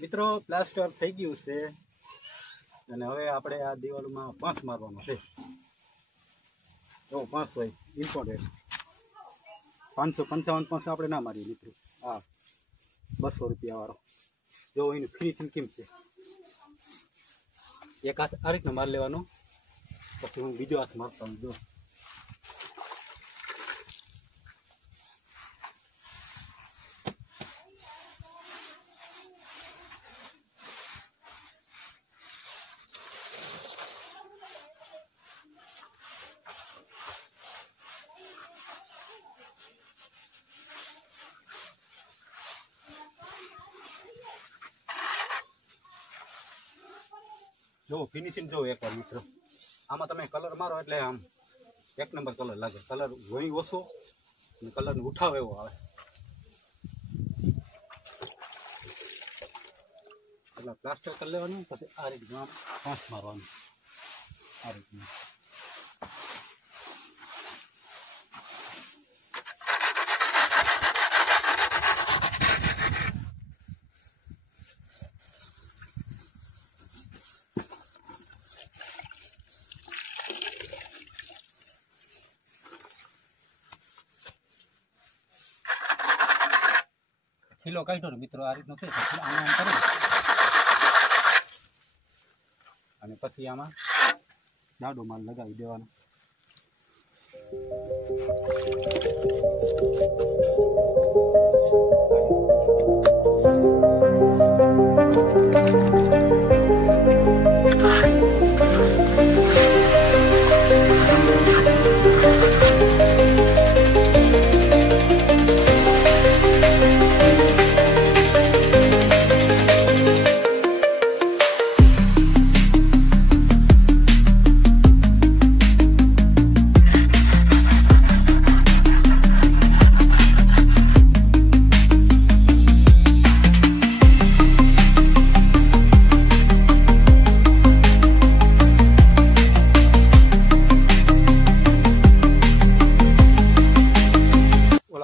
મિત્રો પ્લાસ્ટર થઈ ગયું છે અને હવે આપણે આ દિવાલમાં પાંચ મારવાનો છે. જો પાંચ હોય ઇમ્પોર્ટન્ટ 555 પાંચ આપણે ના મારીએ મિત્રો. હા 200 રૂપિયા વાળો જો એની ફિનિશિંગ કેમ છે. એક હાથ આ રીતનો માર લેવાનો, પછી હું બીજો હાથ મારતા હું. જો જો ફિનિશિંગ જો એકવાર મિત્રો. આમાં તમે કલર મારો એટલે આમ એક નંબર કલર લાગે. કલર ઘણી ઓછો અને કલરનો ઉઠાવ એવો આવે. એટલે પ્લાસ્ટર કરી લેવાનું, પછી આ રીતનું આમ પાંચ મારવાનું આ રીતનું. ખીલો કાઢ્યો ને મિત્રો, આ રીતનો છે. આમાં આમ કરો અને પછી આમાં જાડો માલ લગાવી દેવાનો.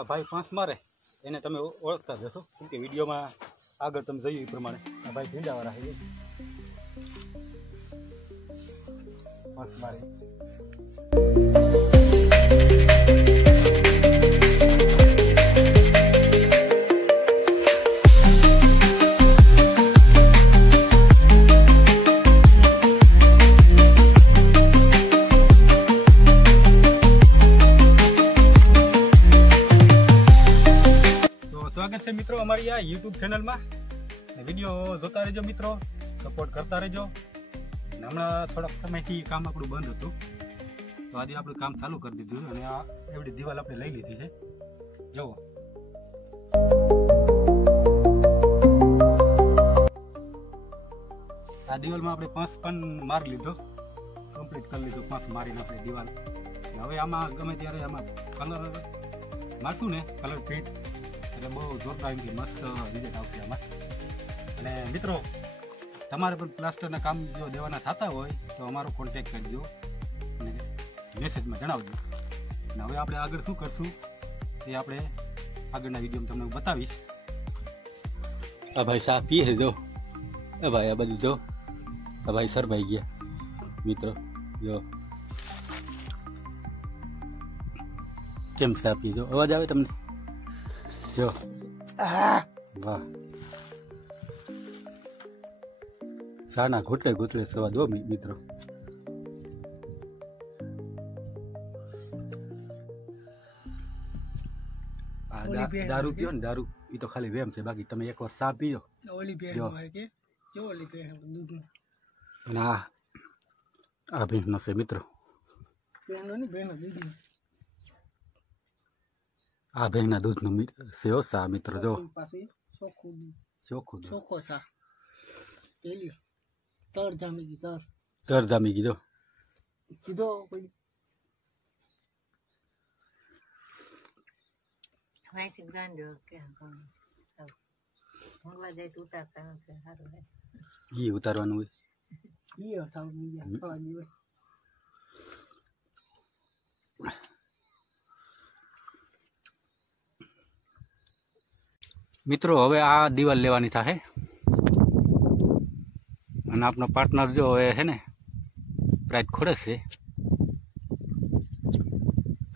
ભાઈ પાંચ મારે એને તમે ઓળખતા જશો, કેમ કે વિડીયોમાં આગળ તમે જોયું એ પ્રમાણે આ ભાઈ ભીંડાવાળા છે. પાંચ મારે સ્વાગત છે મિત્રો અમારી આ યુટ્યુબ ચેનલમાં. વિડીયો જોતા રહેજો મિત્રો, સપોર્ટ કરતા રહેજો. હમણાં થોડાક સમયથી કામ આપણું બંધ હતું, તો આજે આપણું કામ ચાલુ કરી દીધું અને આ એવડી દિવાલ આપણે લઈ લીધી છે. જુઓ આ દિવાલમાં આપણે 5 પણ મારી લીધો, કમ્પ્લીટ કરી લીધો. 5 મારીને આપણે દિવાલ. હવે આમાં ગમે ત્યારે આમાં કલર મારશું ને, કલર ફિટ એટલે બહુ જોરદાર એમથી મસ્ત રિઝલ્ટ આવશે આમાં. અને મિત્રો તમારે પણ પ્લાસ્ટરના કામ જો દેવાના થતા હોય તો અમારો કોન્ટેક્ટ કરજો અને મેસેજમાં જણાવજો. અને હવે આપણે આગળ શું કરશું એ આપણે આગળના વિડીયોમાં તમને બતાવીશ. આ ભાઈ ચા પીએ છે જો. એ ભાઈ આ બધું જો, આ ભાઈ સરભાઈ ગયા મિત્રો. જો કેમ ચા પીએ, જો અવાજ આવે તમને? જો વાહ, ચાના ઘૂંટલે ઘૂંટલે સવા દો મિત્રો. દારૂ પીઓ ને, દારૂ એ તો ખાલી વેમ છે, બાકી તમે એકવાર ચા પીઓ. અને આ ભેંસનો છે મિત્રો, આ ભેંસના દૂધનું છે ચા મિત્રો. જો ચોખ્ખું ચોખ્ખો ચા, તર જામી કીધો. ઈ ઉતારવાનું હોય. મિત્રો હવે આ દિવાલ લેવાની થાય. અને આપનો પાર્ટનર જો હવે હે ને પ્રાઇટ ખોડે છે,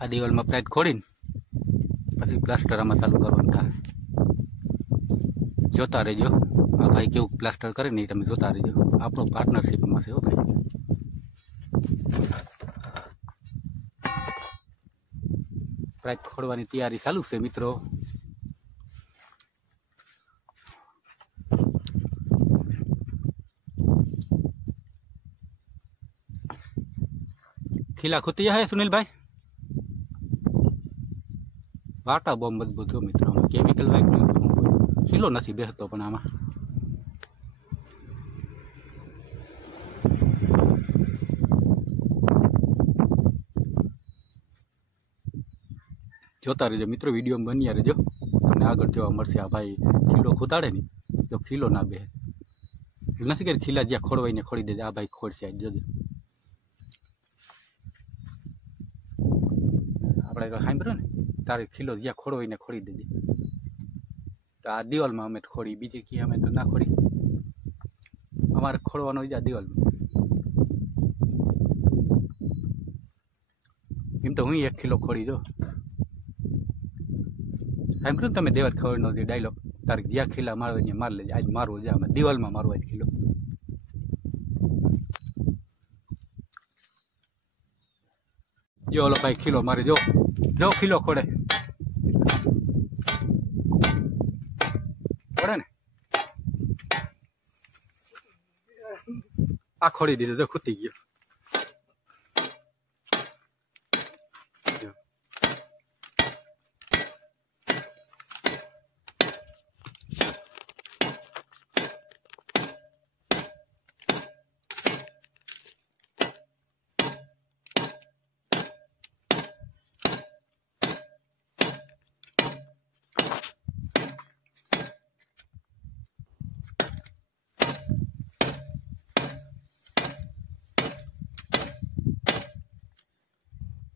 આ દિવાલમાં પ્રાઇટ ખોડીને પછી પ્લાસ્ટર આમાં ચાલુ કરવાનું થાય. જોતા રહેજો આ ભાઈ કેવું પ્લાસ્ટર કરે ને એ તમે જોતા રહેજો. આપણો પાર્ટનરશીપમાં છે હો ભાઈ. પ્રાઇટ ખોડવાની તૈયારી ચાલુ છે મિત્રો. ખીલા ખૂતી હે સુનિલભાઈ? વાટા બહુ મજબૂત हो મિત્રો. કેમિકલ વાઇટ ખીલો નથી બેસતો પણ આમાં જોતા રહેજો મિત્રો. વિડીયો બન્યા રહેજો. તમને આગળ જોવા મળશે. આ ભાઈ ખીલો ખૂતાડે ને તો ખીલો ના બેસે. એટલે નથી કે ખીલા જ્યાં ખોડવાઈને ખોડી દેજે. આ ભાઈ ખોડશે આજ જોજો. આપણે સાંભળ્યો ને તારે ખીલો જ્યાં ખોડવાઈને ખોડી દેજે. તો આ દિવાલમાં અમે ખોડી, બીજી કી અમે તો ના ખોડી. અમારે ખોડવાનો જ આ દિવાલમાં. એમ તો હું 1 કિલો ખોડી જો. સાંભળ્યું તમે દેવાલ ખોડનો જે ડાયલોગ, તારે જ્યાં ખીલા મારવા ત્યાં માર લેજે. આજ મારવો છે અમે દિવાલમાં મારવો આજ ખીલો. જો ઓલો ભાઈ ખીલો મારે જો ખીલો ખોડે ને આ ખોડી દીધો તો ખૂટી ગયો.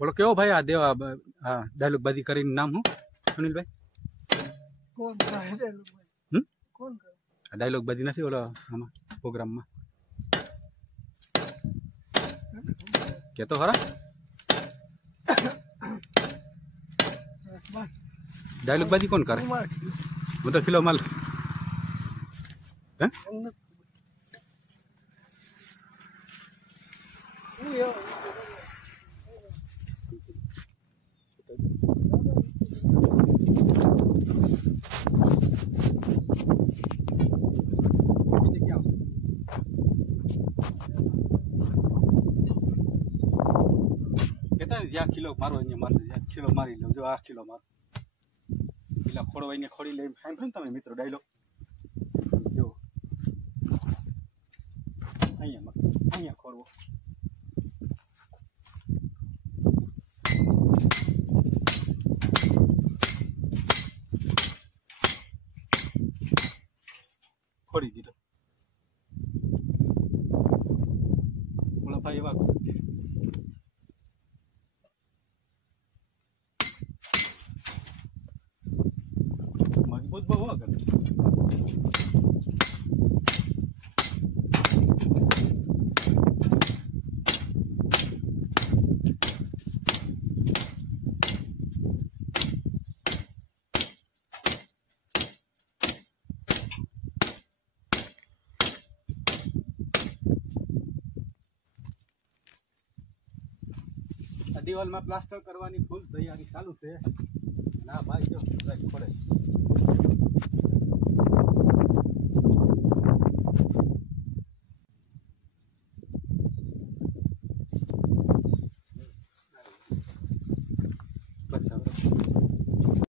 બોલો કેવો ભાઈ આ દેવા હા ડાયલોગ બાજી કરીને નામ હું સુનિલભાઈ? આ ડાયલોગ બાજી નથી ઓલો આમાં પ્રોગ્રામમાં કેતો ખરા? ડાયલોગ બાજી કોણ કરે? હું તો કિલો માલ હે જ્યાં કિલો મારો અહીંયા મારી જ્યાં કિલો મારી લો. જો આ કિલો મારો કિલા ખોડવાઈને ખોડી લઈને સાંભળો ને તમે મિત્રો ડાયલોગ. જો અહીંયા ખોડવો ખોડી દીધો. ઓલા ભાઈ એવા મજબૂત બહુ આગળ. દિવાલમાં પ્લાસ્ટર કરવાની ફૂલ તૈયારી ચાલુ છે. ના ભાઈ જો ખોડે